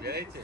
Gledajte.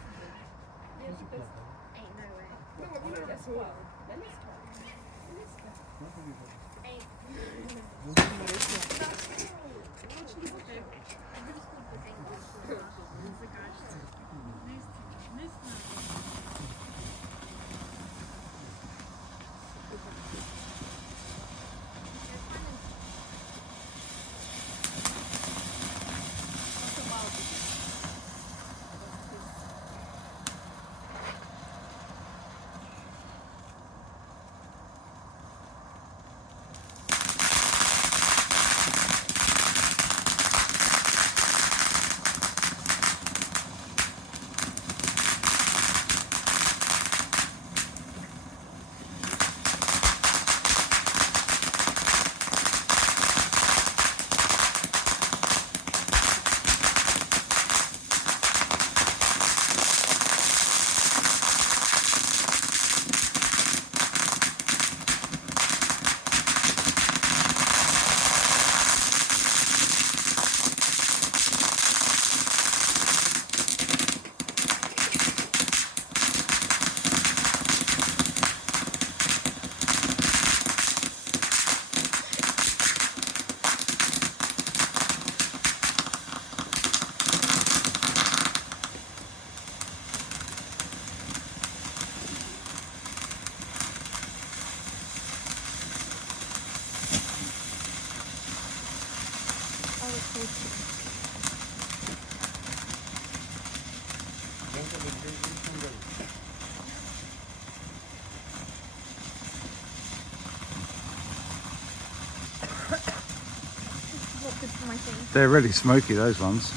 They're really smoky, those ones.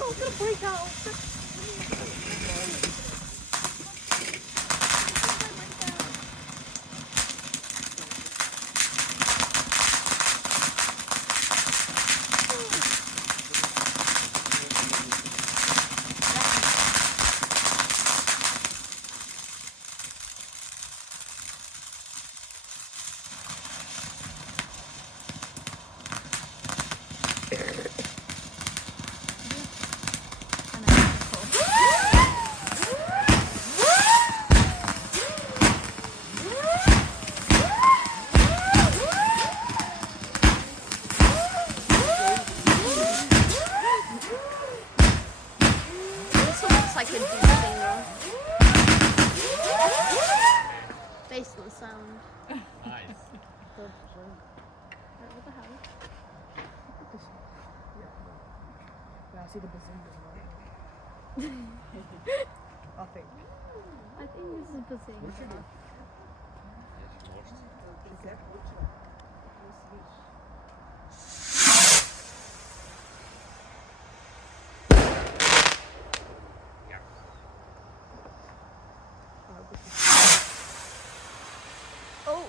Oh, I'm gonna break out. Like a deep singer. Based on sound. Nice. What the hell? Yeah, I see the bazingas right I think. I think this is bazinga. Oh!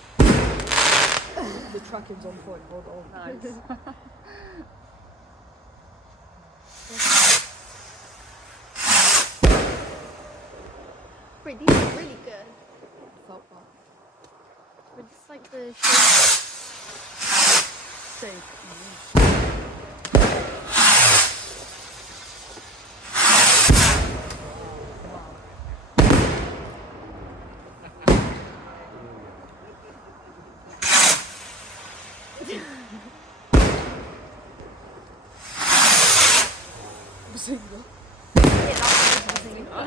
The tracking's on point, hold on. Nice. Wait, these are really good. Felt that. But it's like the Safe. Bazinga. Yeah, that's bazinga.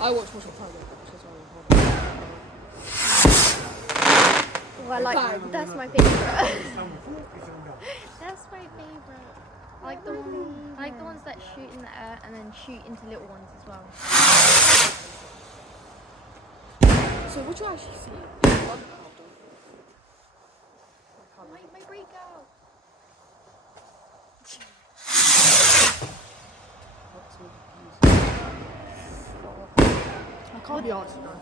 I watch What's Your Private, so sorry, hold on. Oh, I like that's my favourite. That's my favourite. I like the ones that shoot in the air and then shoot into little ones as well. So what you actually see? My breakout. I can't be asked now.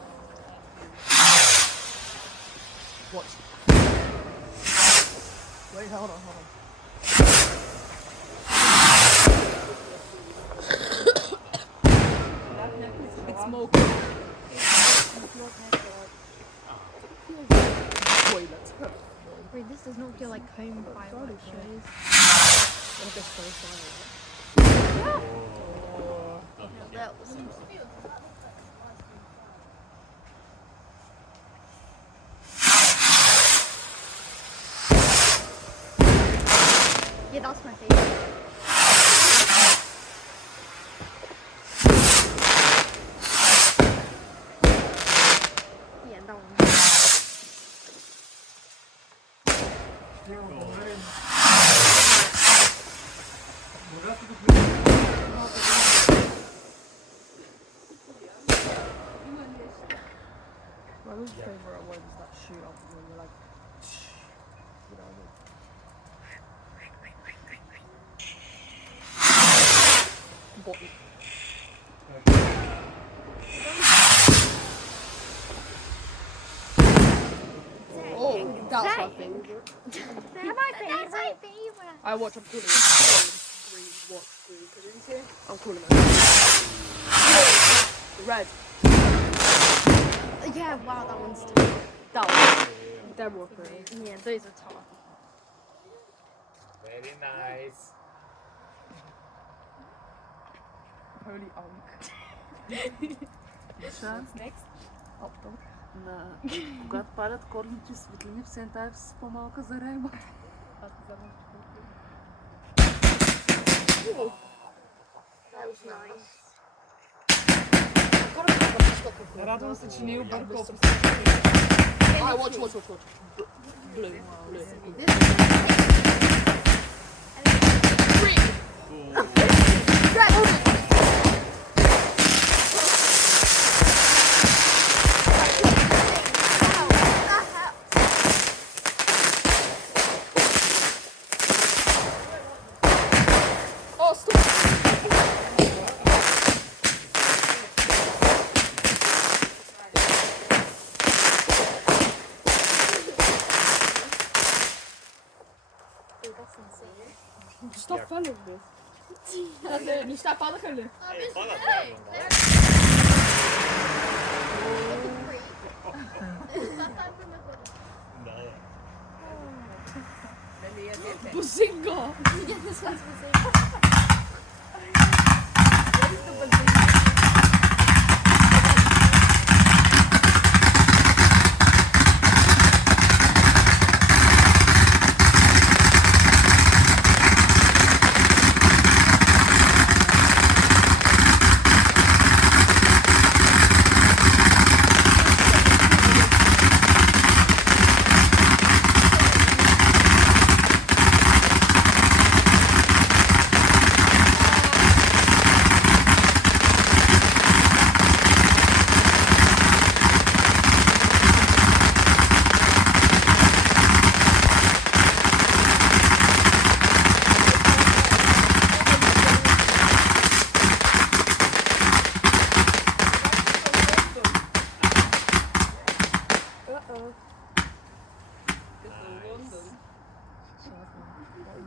Watch. Wait, hold on. It's smoke. Wait, let's go. Wait, this does not feel like home fireworks shows. Like they're so silent. That was yeah, that's my favorite. Yeah, that one. My most favourite one is that shoot up when you're like, you know what I mean? Bottom. Oh, that's my favourite. That's my favorite. I watch, I'm calling it watch 3 cartoons here. I'm calling it. Red. Yeah, wow, that one's tough. That one. They're more pretty. Yeah, those are tough. Very nice. Holy unk. Next. Когато падат корните светлини в Сентаев с по-малка заряйма. That was nice. Радвам се, че не е объркал. Watch. Blue. Oh, stop! Stop following me. Nu sta padden gullen. Bazinga! Yeah, this one's missing.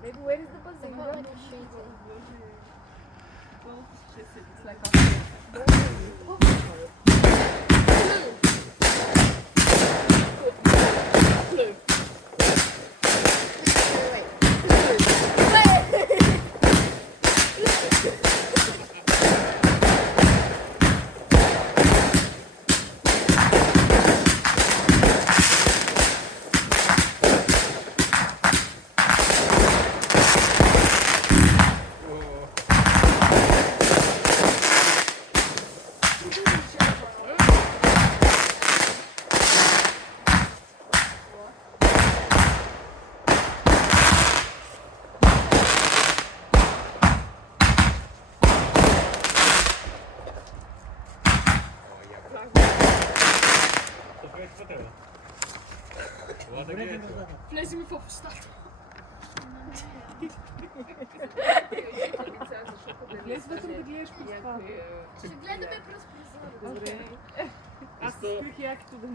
Baby, where is the They've bazinga? got like a shades in. It's like Vlees me voor verstaat. Lees wat om de glees Гледаме през прозореца. Аз спих як туди.